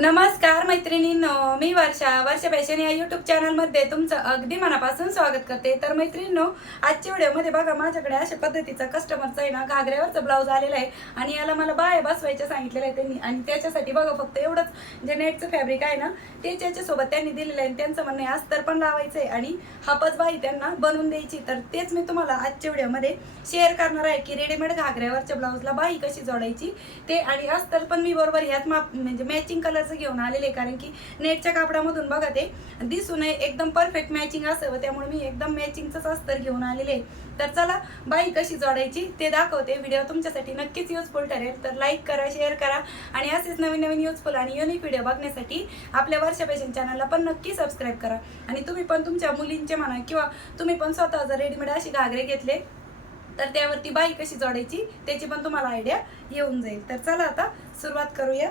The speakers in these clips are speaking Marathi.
नमस्कार मैत्रिणींनो मी वर्षा. वर्षा फॅशन या युट्यूब चॅनलमध्ये तुमचं अगदी मनापासून स्वागत करते. तर मैत्रिणींनो आजच्या व्हिडिओमध्ये बघा माझ्याकडे अशा पद्धतीचा कस्टमरचा आहे ना घागऱ्यावरचा ब्लाऊज आलेला आहे आणि याला मला बाय बसवायचं सांगितलेलं आहे त्यांनी. आणि त्याच्यासाठी बघा फक्त एवढंच जे नेटचं फॅब्रिक आहे ना ते त्याच्यासोबत त्यांनी दिलेलं आहे आणि त्यांचं म्हणणं आहे अस्तर पण लावायचं आहे आणि हापच बाई त्यांना बनवून द्यायची. तर तेच मी तुम्हाला आजच्या व्हिडिओमध्ये शेअर करणार आहे की रेडीमेड घागऱ्यावरच्या ब्लाऊजला बाई कशी जोडायची ते आणि अस्तर पण मी बरोबर ह्यात माप म्हणजे मॅचिंग असं घेऊन आलेले आहे. कारण की नेटच्या कापडामधून बघा ते दिसू नये एकदम परफेक्ट मॅचिंग असावं त्यामुळे मी एकदम मॅचिंगचंच अस्तर घेऊन आलेले आहे. तर चला बाई कशी जोडायची ते दाखवते. व्हिडिओ तुमच्यासाठी नक्कीच युजफुल ठरेल. तर लाईक करा शेअर करा. आणि असेच नवीन नवीन युजफुल आणि युनिक व्हिडिओ बघण्यासाठी आपल्या वर्षा फॅशन चॅनलला पण नक्की सबस्क्राईब करा. आणि तुम्ही पण तुमच्या मुलींचे म्हणा किंवा तुम्ही पण स्वतः जर रेडीमेड असे घागरे घेतले तर त्यावरती बाई कशी जोडायची त्याची पण तुम्हाला आयडिया येऊन जाईल. तर चला आता सुरुवात करूया.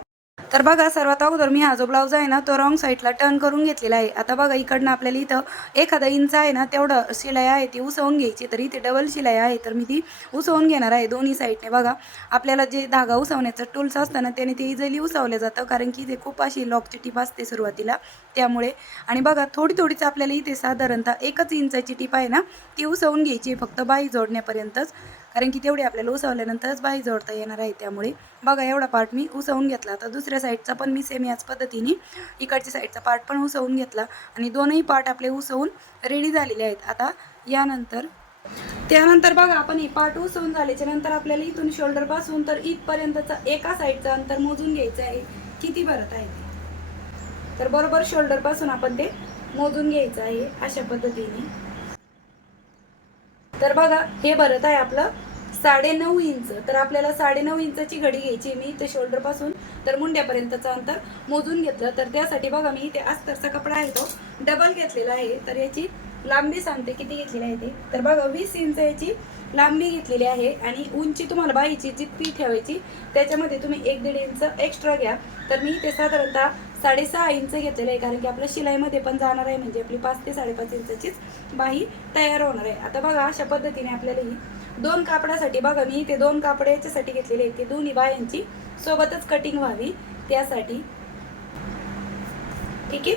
तर बघा सर्वात अगोदर मी हा जो ब्लाऊज आहे ना तो रॉंग साईडला टर्न करून घेतलेला आहे. आता बघा इकडनं आपल्याला इथं एखादा इंच आहे ना तेवढं शिलाई आहे ती उसवून घ्यायची. तर इथे डबल शिलाई आहे तर मी ती उसवून घेणार आहे दोन्ही साईडने बघा आपल्याला जे धागा उसवण्याचं टूल्स असतं ना त्याने ते इझिली उसवलं जातं. कारण की ते खूप अशी लॉकची टीप असते सुरुवातीला त्यामुळे. आणि बघा थोडी थोडीच आपल्याला इथे साधारणतः एकच इंचाची टीप आहे ना ती उसवून घ्यायची फक्त बाई जोडण्यापर्यंतच. कारण की तेवढी आपल्याला उसवल्यानंतरच बाई जोडता येणार आहे त्यामुळे. बघा एवढा पार्ट मी उसवून घेतला. तर दुसऱ्या साईडचा पण मी सेम याच पद्धतीने इकडच्या साईडचा पार्ट पण उसवून घेतला. आणि दोनही पार्ट आपले उसवून रेडी झालेले आहेत. आता यानंतर त्यानंतर बघा आपण हे पार्ट उसवून झाल्याच्यानंतर आपल्याला इथून शोल्डरपासून तर इथपर्यंतचा एका साईडचं अंतर मोजून घ्यायचं आहे. किती भरत आहे ते? तर बरोबर शोल्डरपासून आपण ते मोजून घ्यायचं आहे अशा पद्धतीने. तर बघा हे भरत आहे आपलं साडे नऊ इंच. तर आपल्याला साडे नऊ इंचाची घडी घ्यायची मी इथे शोल्डरपासून. तर मुंड्यापर्यंतचं अंतर मोजून घेतलं. तर त्यासाठी बघा मी इथे अस्तरचा कपडा आहे तो डबल घेतलेला आहे. तर याची लांबी सांगते किती घेतलेली आहे ते? तर बघा वीस इंच याची लांबी घेतलेली आहे आणि उंची तुम्हाला बाईची जितकी ठेवायची त्याच्यामध्ये तुम्ही एक दीड इंच एक्स्ट्रा घ्या. तर मी ते साधारणतः साडेसहा इंच घेतलेलं आहे कारण की आपलं शिलाईमध्ये पण जाणार आहे म्हणजे आपली पाच ते साडेपाच इंचाचीच बाही तयार होणार आहे. आता बघा अशा पद्धतीने आपल्याला ही दोन कापडासाठी बघा मी ते दोन कापड याच्यासाठी घेतलेले आहेत. ते दोन्ही बायांची सोबतच कटिंग व्हावी. त्यासाठी ठीक आहे?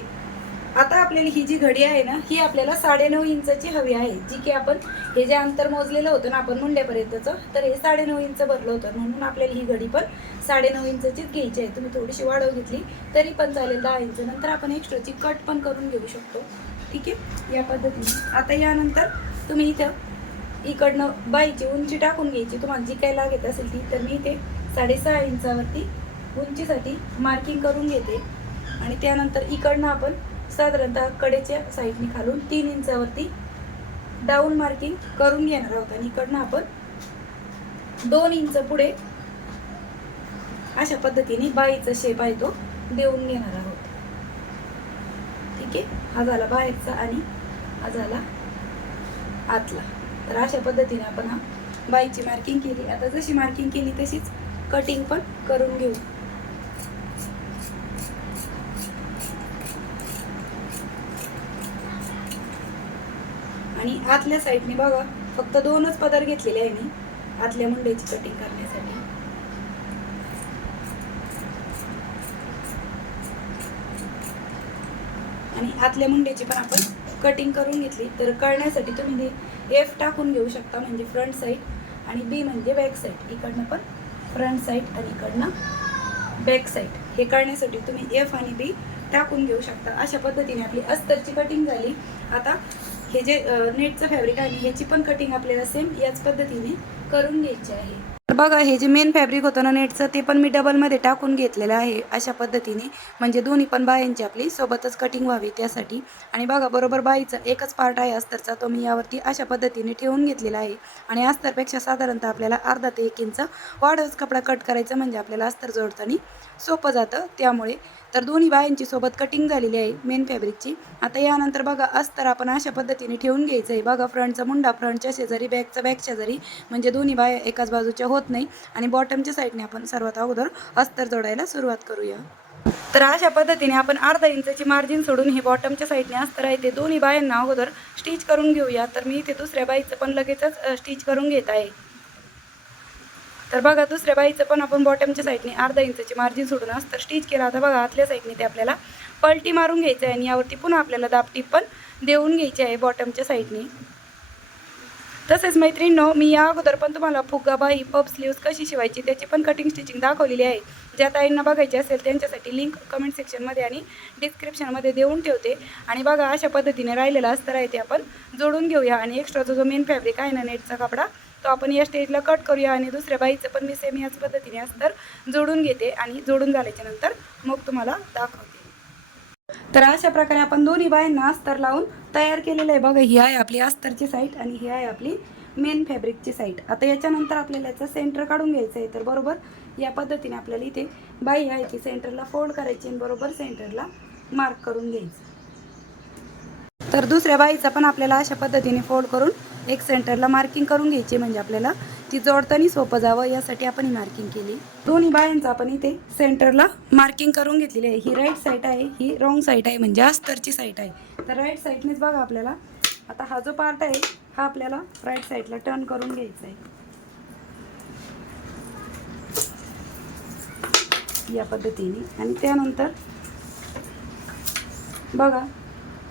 आता आपल्याला ही जी घडी आहे ना ही आपल्याला साडेनऊ इंचाची हवी आहे. जी की आपण हे जे अंतर मोजलेलं होतं ना आपण मुंड्यापर्यंतचं तर हे साडेनऊ इंच भरलं होतं. म्हणून आपल्याला ही घडी पण साडेनऊ इंचचीच घ्यायची आहे. तुम्ही थोडीशी वाढव घेतली तरी पण चालेल दहा इंच. नंतर आपण एक्स्ट्राची कट पण करून घेऊ शकतो. ठीक आहे? या पद्धतीने. आता यानंतर तुम्ही इथं इकडनं बाईची उंची टाकून घ्यायची. तुम्हाला जी काही लागत असेल ती तर मी इथे साडेसहा इंचावरती उंचीसाठी मार्किंग करून घेते. आणि त्यानंतर इकडनं आपण साधारणतः कडेच्या साईडने खालून तीन इंचावरती डाऊन मार्किंग करून घेणार आहोत. आणि इकडनं आपण दोन इंच पुढे अशा पद्धतीने बाईचा शेप आहे तो देऊन घेणार आहोत. ठीक आहे? हा झाला बाहेरचा आणि हा झाला आतला. तर अशा पद्धतीने आपण हा बाईची मार्किंग केली. आता जशी मार्किंग केली तशीच कटिंग पण करून घेऊ. आणि आतल्या साईडने बघा फक्त दोनच पदर घेतलेले आहे मी आतल्या मुंड्याची कटिंग करण्यासाठी. आणि आतल्या मुंड्याची पण आपण कटिंग करून घेतली. तर कळण्यासाठी तुम्ही एफ टाकून घेऊ शकता म्हणजे फ्रंट साईड आणि बी म्हणजे बॅक साईड इकडनं पण फ्रंट साईड आणि इकडनं बॅक साईड हे करण्यासाठी तुम्ही एफ आणि बी टाकून घेऊ शकता. अशा पद्धतीने आपली अस्तरची कटिंग झाली. आता हे जे नेटचं फॅब्रिक आहे ह्याची पण कटिंग आपल्याला सेम याच पद्धतीने करून घ्यायची आहे. तर बघा हे जे मेन फॅब्रिक होतं ना नेटचं ते पण मी डबलमध्ये टाकून घेतलेलं आहे अशा पद्धतीने. म्हणजे दोन्ही पण बायांची आपली सोबतच कटिंग व्हावी त्यासाठी. आणि बघा बरोबर बाईचा एकच पार्ट आहे अस्तरचा तो मी यावरती अशा पद्धतीने ठेवून घेतलेला आहे. आणि अस्तरपेक्षा साधारणतः आपल्याला अर्धा ते एक इंच वाढच कपडा कट करायचा म्हणजे आपल्याला अस्तर जोडताना सोपं जातं. त्यामुळे तर दोन्ही बायांची सोबत कटिंग झालेली आहे मेन फॅब्रिकची आता यानंतर बघा अस्तर आपण अशा पद्धतीने ठेवून घ्यायचं आहे बघा फ्रंटचा मुंडा फ्रंटच्या शेजारी बॅकचा बॅक शेजारी. म्हणजे दोन्ही बाया एकाच बाजूच्या होत नाही. आणि बॉटमच्या साईडने आपण सर्वात अगोदर अस्तर जोडायला सुरुवात करूया. तर अशा पद्धतीने आपण अर्धा इंचाची मार्जिन सोडून हे बॉटमच्या साईडने अस्तर आहे. ते दोन्ही बायांना अगोदर स्टिच करून घेऊया. तर मी इथे दुसऱ्या बाईचं पण लगेचच स्टिच करून घेत आहे. तर बघा दुसऱ्या बाईचं पण आपण बॉटमच्या साईडने अर्धा इंचाची मार्जिन सोडून असतं स्टिच केला. आता बघा आतल्या साईडने ते आपल्याला पलटी मारून घ्यायचं आहे आणि यावरती पुन्हा आपल्याला दापटीप पण देऊन घ्यायची आहे बॉटमच्या साईडने तसेच मैत्रिणींनो मी या अगोदर पण तुम्हाला फुगा बाई पप स्लीव्स कशी शिवायची त्याची पण कटिंग स्टिचिंग दाखवलेली आहे. ज्या ताईंना बघायची असेल त्यांच्यासाठी लिंक कमेंट सेक्शनमध्ये आणि डिस्क्रिप्शनमध्ये देऊन ठेवते. आणि बघा अशा पद्धतीने राहिलेला अस्तर आहे ते आपण जोडून घेऊया. आणि एक्स्ट्राचा जो मेन फॅब्रिक आहे ना नेटचा कपडा तो आपण या स्टेजला कट करूया आणि दुसऱ्या बाईचं पण मी सेम याच पद्धतीने अस्तर जोडून घेते आणि जोडून झाल्याच्यानंतर मग तुम्हाला दाखवते. तर अशा प्रकारे आपण दोन्ही बायांना अस्तर लावून तयार केलेलं आहे. बघा ही आहे आपली अस्तरची साईट आणि ही आहे आपली मेन फॅब्रिकची साईट आता याच्यानंतर आपल्याला याचं सेंटर काढून घ्यायचं आहे. तर बरोबर या पद्धतीने आपल्याला इथे बाई आहे ती सेंटरला फोल्ड करायची आणि बरोबर सेंटरला मार्क करून घ्यायचं. तर दुसऱ्या बाईचा पण आपल्याला अशा पद्धतीने फोल्ड करून एक सेंटरला मार्किंग करून घ्यायची म्हणजे आपल्याला ती जोडताना सोपं जावं यासाठी आपण ही मार्किंग केली. दोन्ही बायांचं आपण इथे सेंटरला मार्किंग करून घेतलेली आहे. ही राईट साईड आहे ही रॉंग साईड आहे म्हणजे अस्तरची साईड आहे. तर राईट साईडनेच बघा आपल्याला. आता हा जो पार्ट आहे हा आपल्याला राईट साईडला टर्न करून घ्यायचा आहे. या पद्धतीने. आणि त्यानंतर बघा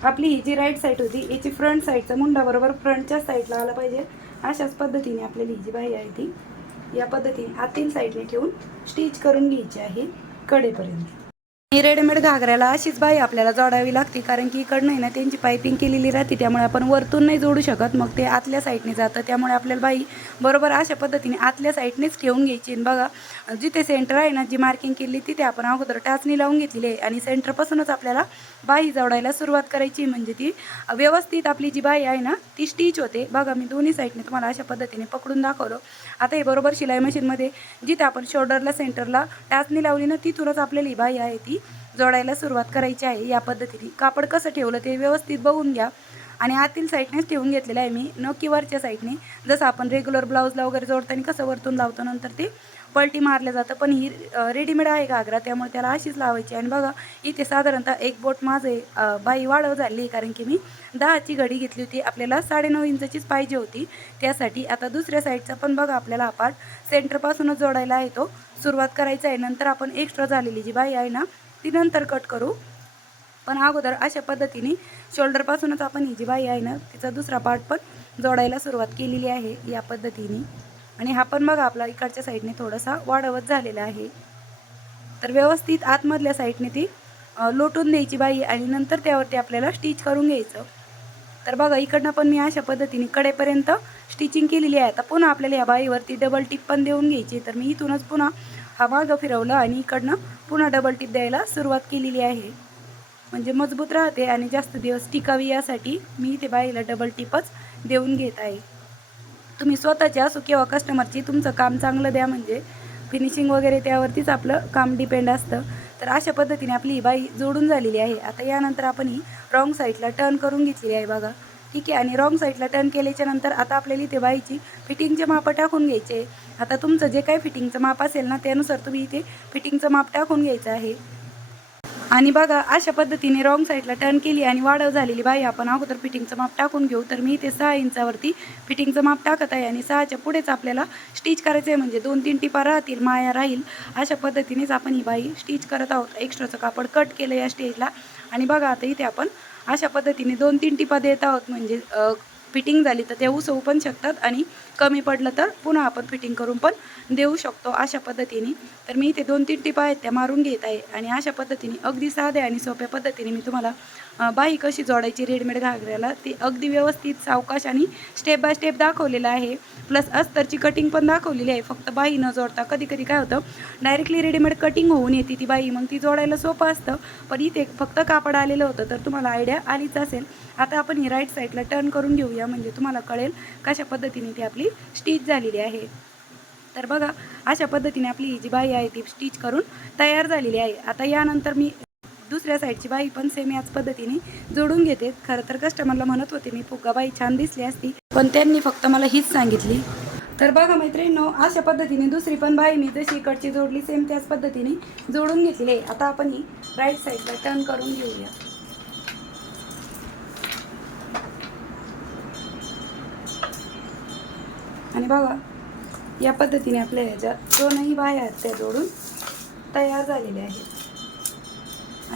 आपली ही जी राईट साईड होती याची फ्रंट साईडचा मुंडा बरोबर फ्रंटच्या साईडला आला पाहिजे. अशाच पद्धतीने आपल्याला ही जी बाई आहे ती या पद्धतीने आतील साईडने ठेवून स्टिच करून घ्यायची आहे कडेपर्यंत. रेडीमेड घागऱ्याला अशीच बाई आपल्याला जोडावी लागते कारण की इकडनं आहे ना त्यांची पायपिंग केलेली राहते त्यामुळे आपण वरतून नाही जोडू शकत. मग ते आतल्या साईडने जातं त्यामुळे आपल्याला बाई बरोबर अशा पद्धतीने आतल्या साईडनेच ठेवून घ्यायची. आणि बघा जिथे सेंटर आहे ना जी मार्किंग केली तिथे आपण अगोदर टाचणी लावून घेतलेली आहे. आणि सेंटरपासूनच आपल्याला बाई जोडायला सुरुवात करायची म्हणजे ती व्यवस्थित आपली जी बाई आहे ना ती स्टिच होते. बघा मी दोन्ही साईडने तुम्हाला अशा पद्धतीने पकडून दाखवलं. आता हे बरोबर शिलाई मशीनमध्ये जिथे आपण शोल्डरला सेंटरला टाचणी लावली ना तिथूनच आपल्याला ही बाई आहे ती जोडायला सुरुवात करायची आहे या पद्धतीने. कापड कसं ठेवलं ते व्यवस्थित बघून घ्या. आणि आतील साईडनेच ठेवून घेतलेलं आहे मी. नक्की वरच्या साईडने. जसं आपण रेग्युलर ब्लाऊजला वगैरे जोडताना कसं वरतून लावतो नंतर ते पलटी मारलं जातं. पण ही रेडीमेड आहे घागरा त्यामुळे त्याला अशीच लावायची आणि बघा इथे साधारणतः एक बोट माझे बाई वाढव झाली. कारण की मी दहाची घडी घेतली होती. आपल्याला साडेनऊ इंचचीच पाहिजे होती. त्यासाठी आता दुसऱ्या साईडचा पण बघा आपल्याला हा पार्ट सेंटरपासूनच जोडायला आहे तो. सुरुवात करायचा आहे. नंतर आपण एक्स्ट्रा झालेली जी बाई आहे ना ती नंतर कट करू. पण अगोदर अशा पद्धतीने शोल्डरपासूनच आपण ही जी बाई आहे ना तिचा दुसरा पार्ट पण जोडायला सुरुवात केलेली आहे या पद्धतीने. आणि हा पण बघा आपला इकडच्या साईडने थोडासा वाढवत झालेला आहे. तर व्यवस्थित आतमधल्या साईडने ती लोटून द्यायची बाई आणि नंतर त्यावरती आपल्याला स्टिच करून घ्यायचं. तर बघा इकडनं पण मी अशा पद्धतीने कडेपर्यंत स्टिचिंग केलेली आहे. आता पुन्हा आपल्याला या बाईवरती डबल टिप पण देऊन घ्यायची तर मी इथूनच पुन्हा हा मागं फिरवलं आणि इकडनं पुन्हा डबल टिप द्यायला सुरुवात केलेली आहे. म्हणजे मजबूत राहते आणि जास्त दिवस टिकावी यासाठी मी ते बाईला डबल टिपच देऊन घेत आहे. तुम्ही स्वतःची असो किंवा कस्टमरची तुमचं काम चांगलं द्या म्हणजे फिनिशिंग वगैरे त्यावरतीच आपलं काम डिपेंड असतं. तर अशा पद्धतीने आपली ही बाई जोडून झालेली आहे. आता यानंतर आपण ही रॉंग साईडला टर्न करून घेतलेली आहे बघा. ठीक आहे? आणि रॉंग साईडला टर्न केल्याच्यानंतर आता आपल्याला इथे बाईची फिटिंगचे मापं टाकून घ्यायचे आता तुमचं जे काही फिटिंगचं माप असेल ना त्यानुसार तुम्ही इथे फिटिंगचं माप टाकून घ्यायचं आहे. आणि बघा अशा पद्धतीने रॉंग साईडला टर्न केली आणि वाढव झालेली बाई आपण अगोदर फिटिंगचं माप टाकून घेऊ. तर मी इथे सहा इंचावरती फिटिंगचं माप टाकत आहे आणि सहाच्या पुढेच आपल्याला स्टिच करायचं आहे. म्हणजे दोन तीन टिपा राहतील माया राहील. अशा पद्धतीनेच आपण ही बाई स्टिच करत आहोत. एक्स्ट्राचं कापड कट केलं या स्टेजला आणि बघा आता इथे आपण अशा पद्धतीने दोन तीन टिपा देत आहोत. म्हणजे फिटिंग झाली तर ते उसवू पण शकतात आणि कमी पडलं तर पुन्हा आपण फिटिंग करून पण देऊ शकतो अशा पद्धतीने. तर मी इथे दोन तीन टिपा आहेत त्या मारून घेत आहे. आणि अशा पद्धतीने अगदी साध्या आणि सोप्या पद्धतीने मी तुम्हाला बाई कशी जोडायची रेडीमेड घागऱ्याला ती अगदी व्यवस्थित सावकाश आणि स्टेप बाय स्टेप दाखवलेलं आहे. प्लस अस्तरची कटिंग पण दाखवलेली आहे. फक्त बाई न जोडता कधी कधी काय होतं डायरेक्टली रेडीमेड कटिंग होऊन येते ती बाई. मग ती जोडायला सोपं असतं. पण इथे फक्त कापड आलेलं होतं तर तुम्हाला आयडिया आलीच असेल. आता आपण ही राईट साईडला टर्न करून घेऊया. म्हणजे तुम्हाला कळेल कशा पद्धतीने ती आपली स्टिच झालेली आहे. तर बघा अशा पद्धतीने आपली ही जी बाई आहे ती स्टिच करून तयार झालेली आहे. आता यानंतर मी दुसऱ्या साईडची बाई पण सेम याच पद्धतीने जोडून घेते. खरं तर कस्टमरला म्हणत होते मी फुगा बाई छान दिसली असती पण त्यांनी फक्त मला हीच सांगितली. तर बघा मैत्रिणींनो अशा पद्धतीने दुसरी पण बाई मी जशी इकडची जोडली सेम त्याच पद्धतीने जोडून घेतली आहे. आता आपण ही राईट साईडला टर्न करून घेऊया. आणि बघा या पद्धतीने आपल्या ह्याच्यात दोनही बाया आहेत त्या जोडून तयार झालेल्या आहेत.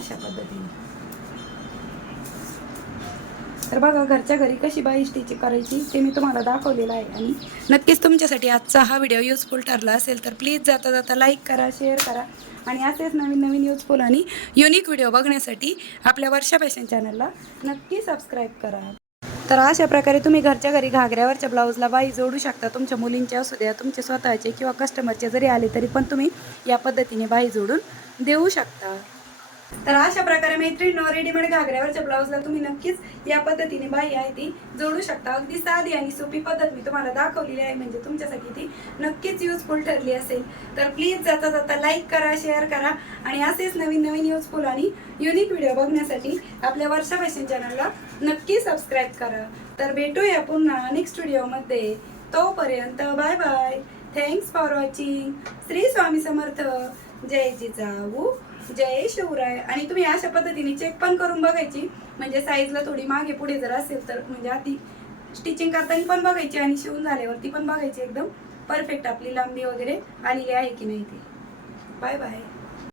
अशा पद्धतीने. तर बघा घरच्या घरी कशी बाई स्टिचिंग करायची ते मी तुम्हाला दाखवलेलं आहे. आणि नक्कीच तुमच्यासाठी आजचा हा व्हिडिओ युजफुल ठरला असेल तर प्लीज जाता जाता लाईक करा शेअर करा. आणि असेच नवीन नवीन युजफुल आणि युनिक व्हिडिओ बघण्यासाठी आपल्या वर्षा फॅशन चॅनलला नक्की सबस्क्राईब करा. तर अशा प्रकारे तुम्ही घरच्या घरी घागऱ्यावरच्या ब्लाऊजला बाई जोडू शकता. तुमच्या मुलींचे असू द्या तुमचे स्वतःचे किंवा कस्टमरचे जरी आले तरी पण तुम्ही या पद्धतीने बाई जोडून देऊ शकता. तर अशा प्रकारे मैत्रिणी रेडीमेड घागऱ्यावरच्या ब्लाऊजला तुम्ही नक्कीच या पद्धतीने बाई आहे ती जोडू शकता. अगदी साधी आणि सोपी पद्धत मी तुम्हाला दाखवलेली आहे. म्हणजे तुमच्यासाठी ती नक्कीच युजफुल ठरली असेल. तर प्लीज जाता जाता लाईक करा शेअर करा आणि असेच नवीन नवीन युजफुल आणि युनिक व्हिडिओ बघण्यासाठी आपल्या वर्षा फॅशन चॅनलला नक्की सबस्क्राईब करा. तर भेटूया पुन्हा नेक्स्ट व्हिडिओमध्ये तोपर्यंत bye bye thanks for watching Shri Swami Samarth. जय जिजाऊ. जय शिवराय. आणि तुम्ही अशा पद्धतीने चेक पण करून बघायची. म्हणजे साईजला थोडी मागे पुढे जर असेल तर म्हणजे आधी स्टिचिंग करताना पण बघायची आणि शिवून झाल्यावरती पण बघायची एकदम. परफेक्ट आपली लांबी वगैरे आलेली आहे की नाही ती. Bye bye